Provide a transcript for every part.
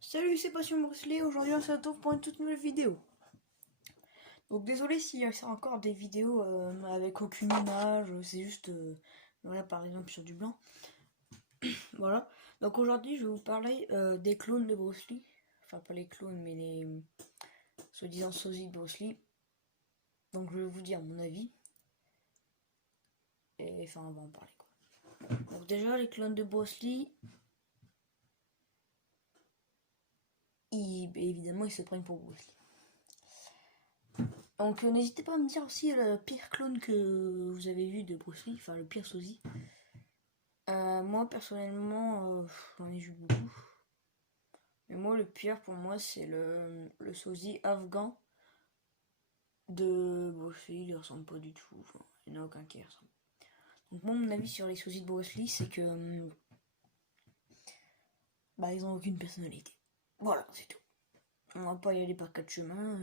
Salut, c'est Passion Bruxelles. Aujourd'hui, on se retrouve pour une toute nouvelle vidéo. Donc, désolé s'il y a encore des vidéos avec aucune image, c'est juste, voilà, par exemple, sur du blanc. Voilà. Donc, aujourd'hui, je vais vous parler des clones de Bruce Lee. Enfin, pas les clones, mais les soi-disant sosies de Bruce Lee. Donc, je vais vous dire mon avis. Et enfin, on va en parler, quoi. Donc, déjà, les clones de Bruce Lee, évidemment, ils se prennent pour Bruce Lee. Donc n'hésitez pas à me dire aussi le pire clone que vous avez vu de Bruce Lee, enfin le pire sosie. Moi personnellement, j'en ai vu beaucoup. Mais moi le pire pour moi c'est le sosie afghan de Bruce Lee, il ne ressemble pas du tout, enfin, il n'y en a aucun qui ressemble. Donc moi mon avis sur les sosies de Bruce Lee c'est que ils ont aucune personnalité. Voilà, c'est tout. On va pas y aller par quatre chemins,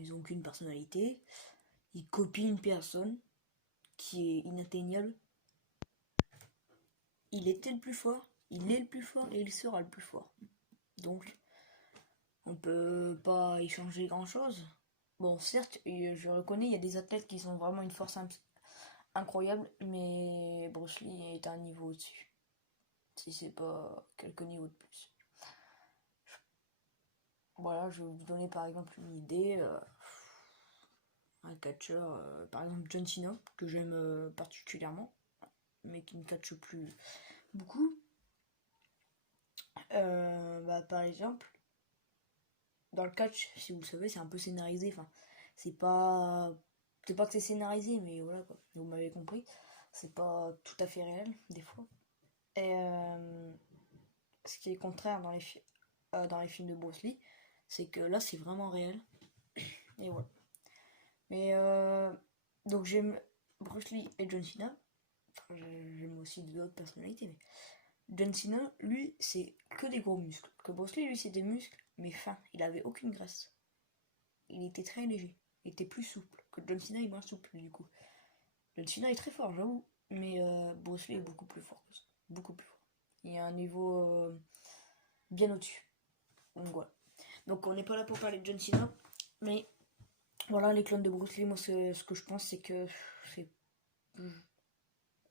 ils ont aucune personnalité. Ils copient une personne qui est inatteignable. Il était le plus fort, il est le plus fort et il sera le plus fort. Donc, on peut pas y changer grand chose. Bon, certes, je reconnais, il y a des athlètes qui ont vraiment une force incroyable, mais Bruce Lee est un niveau au-dessus. Si c'est pas quelques niveaux de plus. Voilà, je vais vous donner par exemple une idée. Un catcheur, par exemple John Cena, que j'aime particulièrement, mais qui ne catche plus beaucoup. Par exemple, dans le catch, si vous le savez, c'est un peu scénarisé. Enfin, c'est pas que c'est scénarisé, mais voilà quoi. Vous m'avez compris. C'est pas tout à fait réel des fois. Et ce qui est contraire dans les films de Bruce Lee, c'est que là c'est vraiment réel. Et voilà. Mais donc j'aime Bruce Lee et John Cena. Enfin, j'aime aussi d'autres personnalités, mais John Cena, lui, c'est que des gros muscles. Que Bruce Lee, lui, c'est des muscles, mais fins. Il avait aucune graisse. Il était très léger. Il était plus souple. Que John Cena est moins souple, du coup. John Cena est très fort, j'avoue. Mais Bruce Lee est beaucoup plus fort que ça. Beaucoup plus fort. Il y a un niveau bien au-dessus. Donc voilà. Donc on n'est pas là pour parler de John Cena. Mais voilà, les clones de Bruce Lee, moi, ce que je pense, c'est que c'est...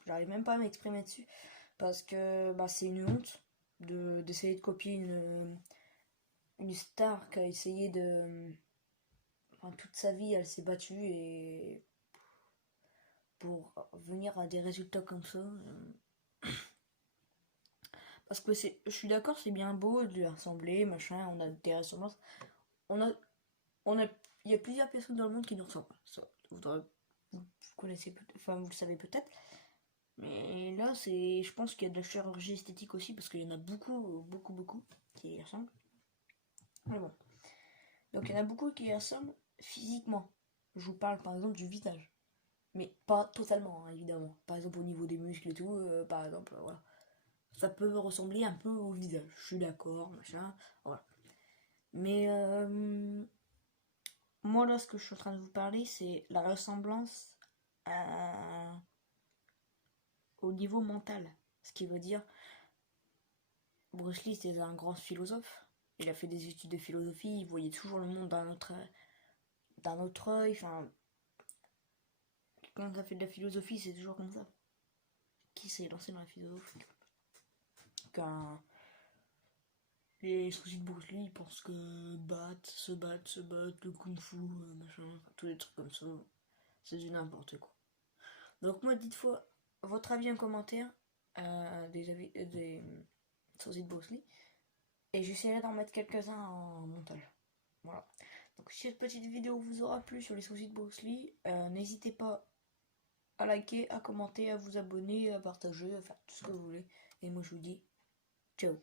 J'arrive même pas à m'exprimer dessus. Parce que c'est une honte d'essayer de copier une star qui a essayé de... Enfin, toute sa vie, elle s'est battue et pour venir à des résultats comme ça. Parce que je suis d'accord, c'est bien beau de les rassembler, machin, on a des ressemblances. On a, il y a plusieurs personnes dans le monde qui nous ressemblent. Ça, vous connaissez peut-être, enfin vous le savez peut-être. Mais là, je pense qu'il y a de la chirurgie esthétique aussi parce qu'il y en a beaucoup, beaucoup, beaucoup qui y ressemblent. Mais bon. Donc il y en a beaucoup qui y ressemblent physiquement. Je vous parle par exemple du visage. Mais pas totalement, hein, évidemment. Par exemple, au niveau des muscles et tout, par exemple, voilà. Ça peut ressembler un peu au visage. Je suis d'accord, machin, voilà. Mais moi, là, ce que je suis en train de vous parler, c'est la ressemblance au niveau mental. Ce qui veut dire, Bruce Lee, c'est un grand philosophe. Il a fait des études de philosophie, il voyait toujours le monde d'un autre œil. Enfin, quand on a fait de la philosophie, c'est toujours comme ça. Qui s'est lancé dans la philosophie? Les soucis de Bruce Lee, ils pensent que se battre, le kung-fu, machin, tous les trucs comme ça, c'est du n'importe quoi. Donc moi, dites-moi votre avis en commentaire des soucis de Bruce Lee, et j'essaierai d'en mettre quelques-uns en montage. Voilà. Donc si cette petite vidéo vous aura plu sur les soucis de Bruce Lee, n'hésitez pas à liker, à commenter, à vous abonner, à partager, à faire tout ce que vous voulez. Et moi je vous dis ciao.